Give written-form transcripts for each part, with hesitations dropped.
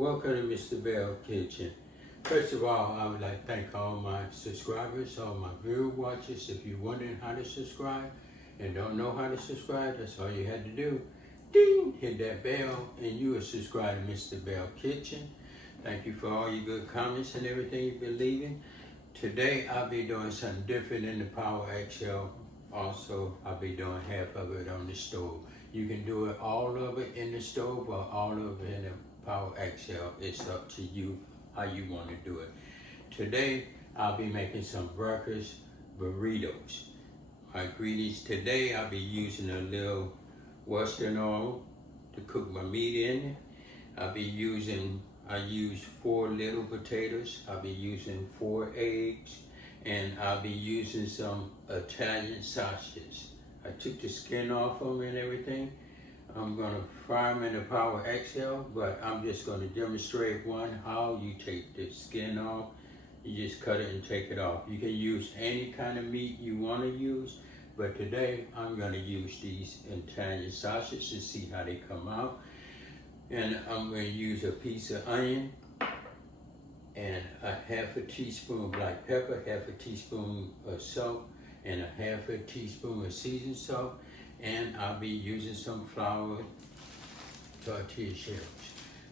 Welcome to Mr. Belle Kitchen. First of all, I would like to thank all my subscribers, all my viewer watchers. If you're wondering how to subscribe and don't know how to subscribe, that's all you had to do. Ding! Hit that bell and you will subscribe to Mr. Belle Kitchen. Thank you for all your good comments and everything you've been leaving. Today, I'll be doing something different in the Power XL. Also, I'll be doing half of it on the stove. You can do it all of it in the stove or all of it in the Power XL. It's up to you how you want to do it. Today, I'll be making some breakfast burritos. My ingredients today, I'll be using a little Wesson oil to cook my meat in. I use 4 little potatoes. I'll be using 4 eggs, and I'll be using some Italian sausages. I took the skin off them and everything. I'm gonna fry them in the Power XL, but I'm just gonna demonstrate how you take the skin off. You just cut it and take it off. You can use any kind of meat you wanna use, but today I'm gonna use these Italian sausages to see how they come out. And I'm gonna use a piece of onion and a half a teaspoon of black pepper, half a teaspoon of salt, and a half a teaspoon of seasoned salt. And I'll be using some flour tortilla shells.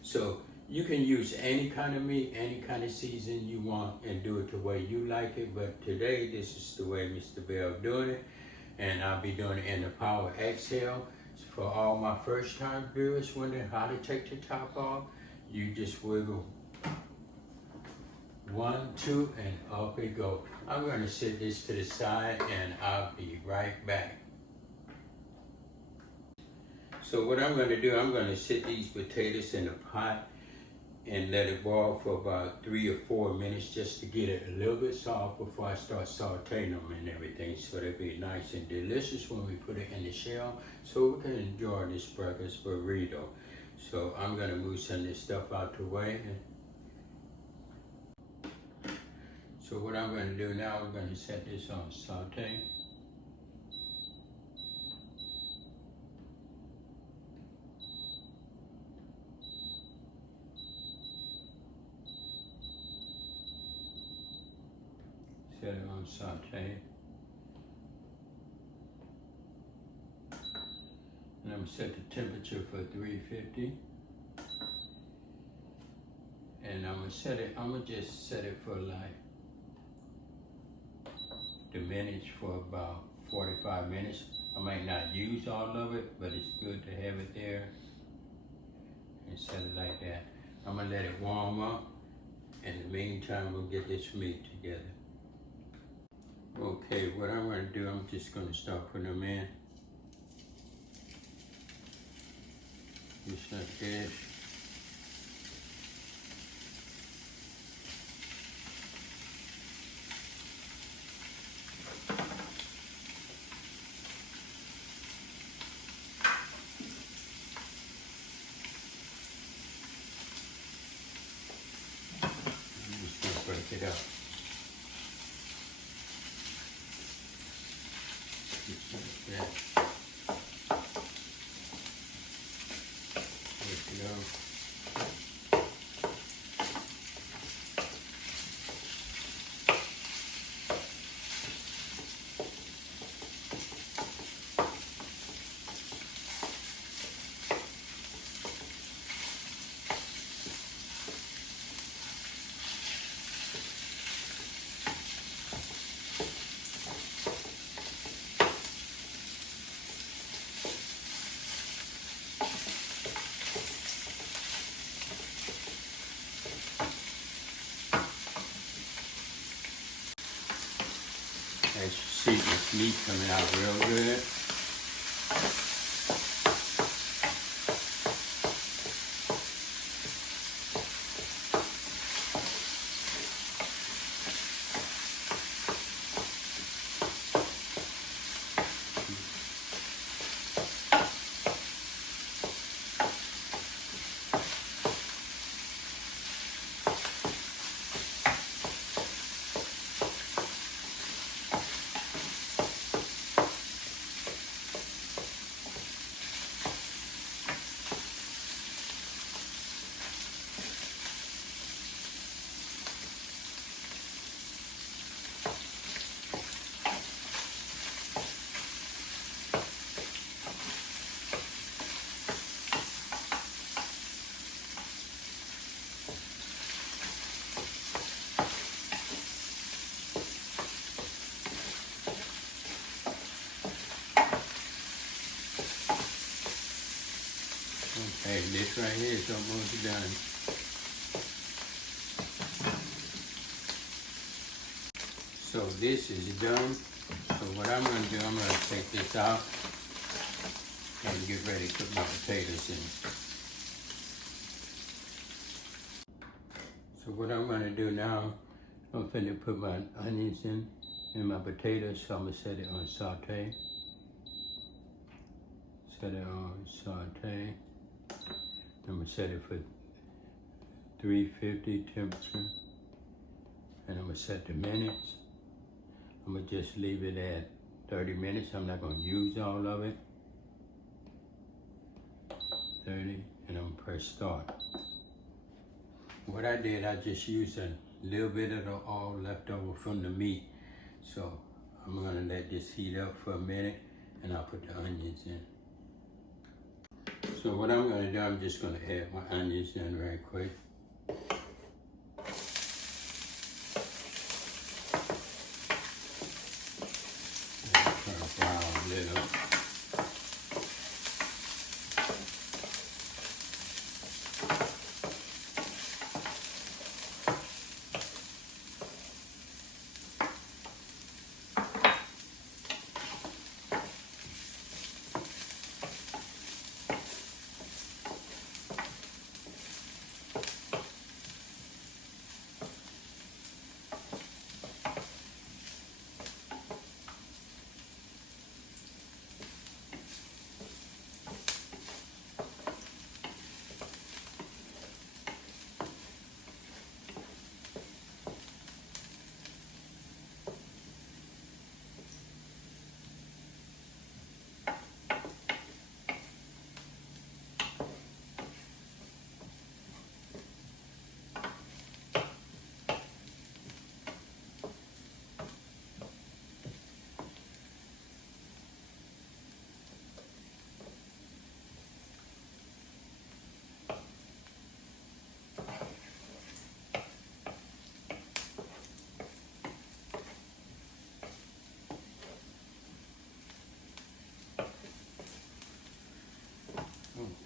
So you can use any kind of meat, any kind of seasoning you want, and do it the way you like it. But today, this is the way Mr. Belle doing it. And I'll be doing it in the Power XL. For all my first time viewers wondering how to take the top off, you just wiggle 1, 2, and up it goes. I'm gonna set this to the side and I'll be right back. So what I'm gonna do, I'm gonna set these potatoes in a pot and let it boil for about 3 or 4 minutes just to get it a little bit soft before I start sauteing them and everything, so they'll be nice and delicious when we put it in the shell, so we can enjoy this breakfast burrito. So I'm gonna move some of this stuff out the way. So what I'm gonna do now, we're gonna set this on saute. Set it on saute. And I'm gonna set the temperature for 350. And I'm gonna just set it for like the minutes for about 45 minutes. I might not use all of it, but it's good to have it there. And set it like that. I'm gonna let it warm up. In the meantime, we'll get this meat together. Okay, what I'm gonna do, I'm just gonna start putting them in. Just like this. I'm just gonna break it up. Just like that. There we go. As you see, this meat coming out real good. Okay, this right here is almost done. So this is done. So what I'm going to do, I'm going to take this out and get ready to put my potatoes in. So what I'm going to do now, I'm going to put my onions in and my potatoes. So I'm going to set it on saute. Set it on saute. I'm going to set it for 350 temperature. And I'm going to set the minutes. I'm going to just leave it at 30 minutes. I'm not going to use all of it. 30, and I'm going to press start. What I did, I just used a little bit of the oil left over from the meat. So I'm going to let this heat up for a minute, and I'll put the onions in. So what I'm going to do, I'm just going to add my onions in right quick. Brown a little.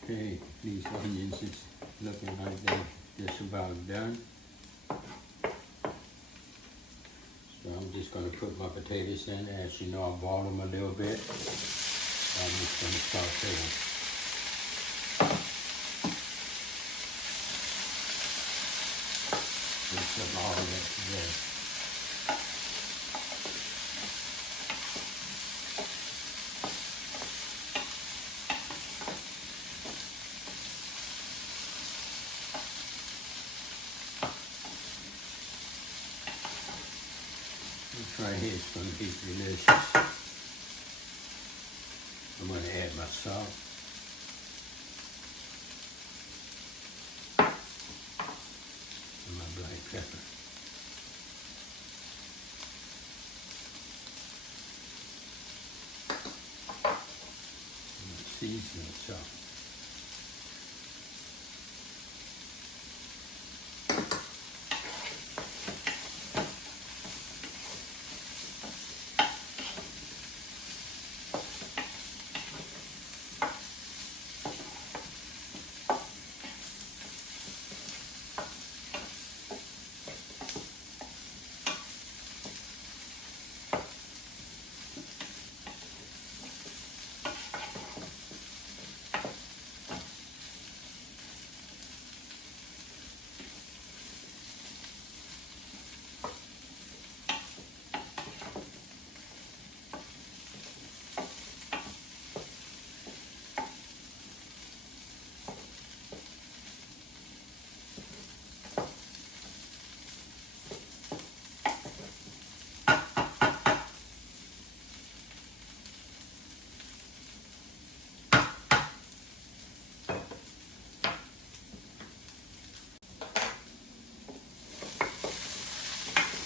Okay, these onions is looking like they're just about done. So I'm just going to put my potatoes in. As you know, I boiled them a little bit. So I'm just going to saute them. Mix up all of that together. This right here is going to be delicious. I'm going to add my salt. And my black pepper. And my seasoning salt.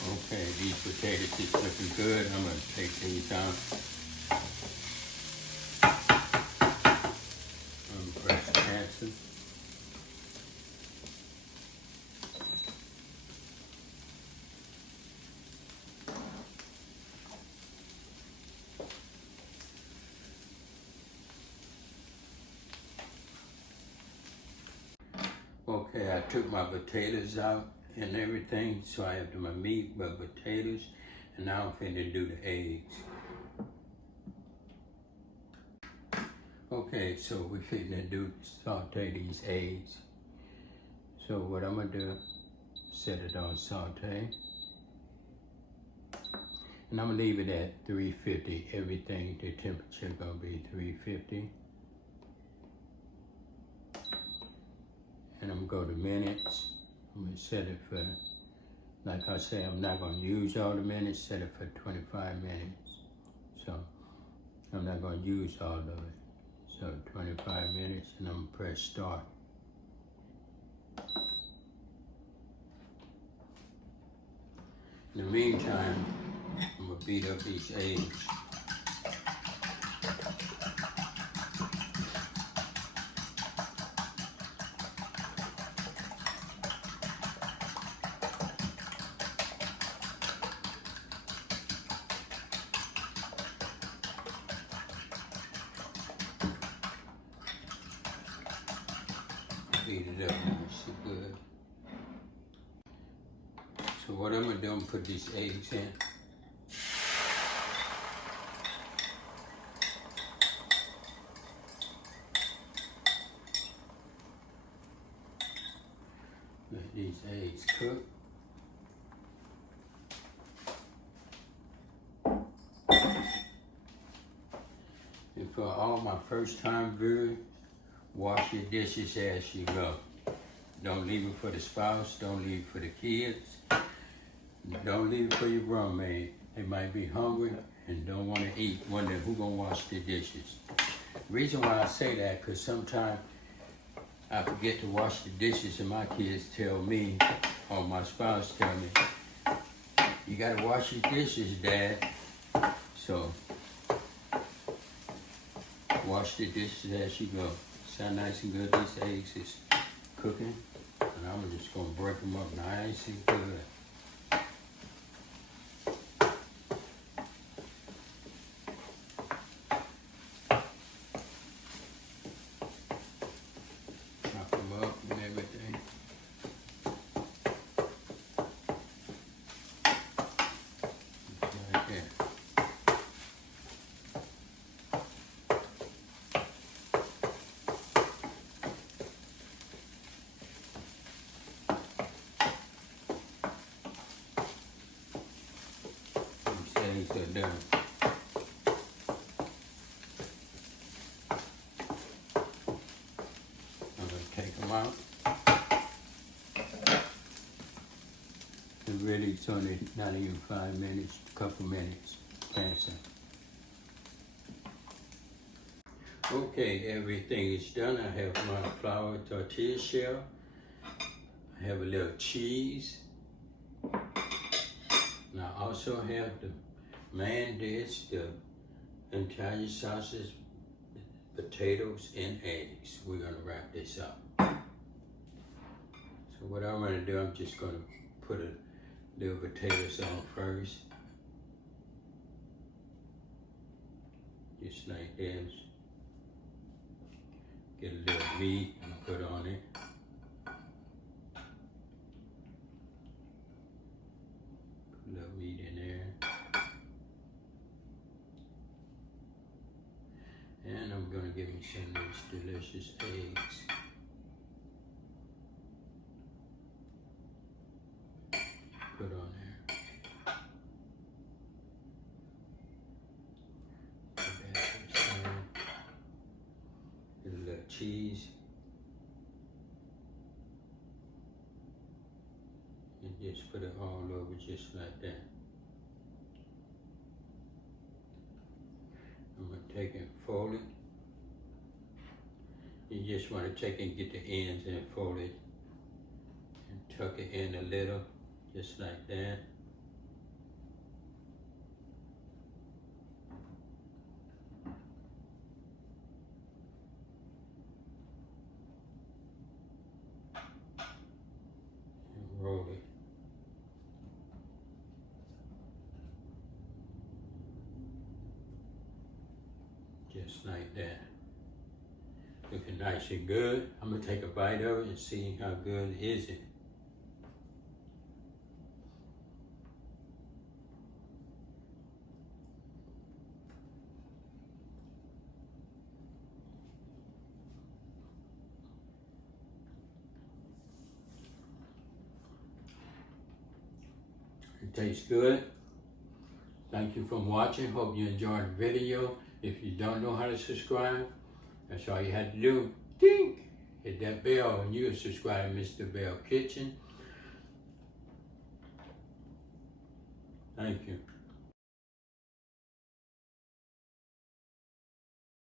Okay, these potatoes is looking good. I'm going to take these out. I'm going to press cancel. Okay, I took my potatoes out and everything, so I have my meat, my potatoes, and now I'm finna do the eggs. Okay, so we're finna saute these eggs. So what I'm gonna do, set it on saute. And I'm gonna leave it at 350. Everything, the temperature gonna be 350. And I'm gonna go to minutes. I'm gonna set it for, like I say, I'm not gonna use all the minutes, set it for 25 minutes. So I'm not gonna use all of it. So 25 minutes, and I'm gonna press start. In the meantime, I'm gonna beat up these eggs. Beat it up nice and good. So what I'm gonna do, I'm gonna put these eggs in. Let these eggs cook. And for all my first time viewers, wash your dishes as you go. Don't leave it for the spouse, don't leave it for the kids, don't leave it for your grown man. They might be hungry and don't want to eat, wonder who gonna wash the dishes. The reason why I say that, because sometimes I forget to wash the dishes and my kids tell me, or my spouse tell me, you gotta wash your dishes, Dad. So, wash the dishes as you go. Sound nice and good. These eggs is cooking, and I'm just gonna break them up nice and good. Chop them up and everything. Just like that. These eggs are done. I'm gonna take them out. And really, it's only not even 5 minutes, a couple minutes. Pass it. Okay, everything is done. I have my flour tortilla shell. I have a little cheese. And I also have the main dish, the Italian sausage, potatoes, and eggs. We're gonna wrap this up. So what I'm gonna do, I'm just gonna put a little potatoes on first. Just like this. Get a little meat and put on it. Put a little meat in there. And I'm gonna give me some of these delicious eggs. Put on there. Put that to the side. Get a little cheese. And just put it all over just like that. I'm gonna take and fold it. You just want to take and get the ends and fold it and tuck it in a little, just like that. And roll it. Just like that. Looking it nice and good. I'm gonna take a bite of it and see how good is it. It tastes good. Thank you for watching. Hope you enjoyed the video. If you don't know how to subscribe, that's all you had to do. Ding! Hit that bell and you can subscribe to Mr. Belle Kitchen. Thank you.